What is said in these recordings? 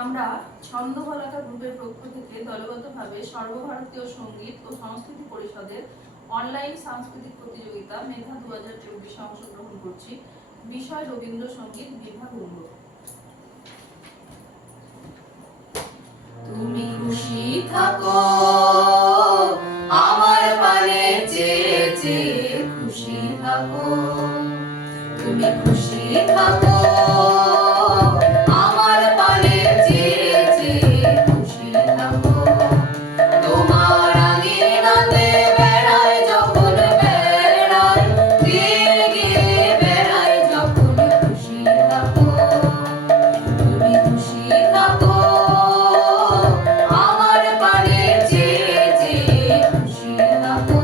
আমরা ছন্দমালাকা গ্রুপের পক্ষ থেকে দলগতভাবে সর্বভারতীয় সঙ্গীত ও সংস্কৃতি পরিষদের অনলাইন সাংস্কৃতিক প্রতিযোগিতা মেধা 2024 অংশগ্রহণ করছি। বিষয় রবীন্দ্রসঙ্গীত, বিভাগ অঙ্গ। তুমি খুশি থাকো আমার পানে চেয়ে চেয়ে খুশি থাকো, তুমি খুশি থাকো আমার পানে চেয়ে চেয়ে খুশি থাকো। তোমার আঙিনাতে বেড়াই যখন বেড়াই, গিয়ে গিয়ে বেড়াই যখন খুশি থাকো, তুমি খুশি থাকো আমার পানে চেয়ে চেয়ে খুশি থাকো।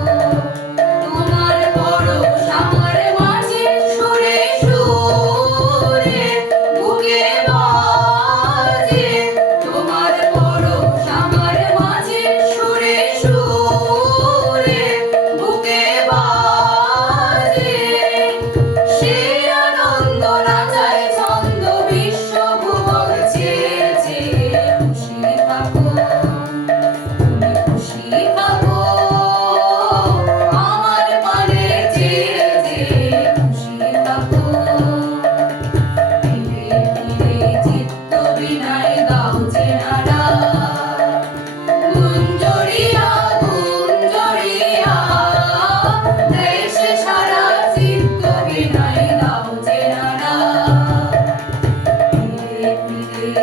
তোমার পরশ আমার মাঝে সুরে সুরে বুকে বাজে, তোমার পরশ আমার মাঝে সুরে সুরে বুকে বাজে। সে আনন্দ নাচায় ছন্দ বিশ্ব ভুবন চেয়ে চেয়ে খুশি থাকো, তুমি খুশি থাকো আমার পানে চেয়ে চেয়ে খুশি থাকো। ফিরে ফিরে চিত্ত বিনায় দাও যে নাড়া, গুঞ্জরিয়া গুঞ্জরিয়া দেশে সারা চিত্ত বিনায় দাও যে নাড়া। ফিরে ফিরে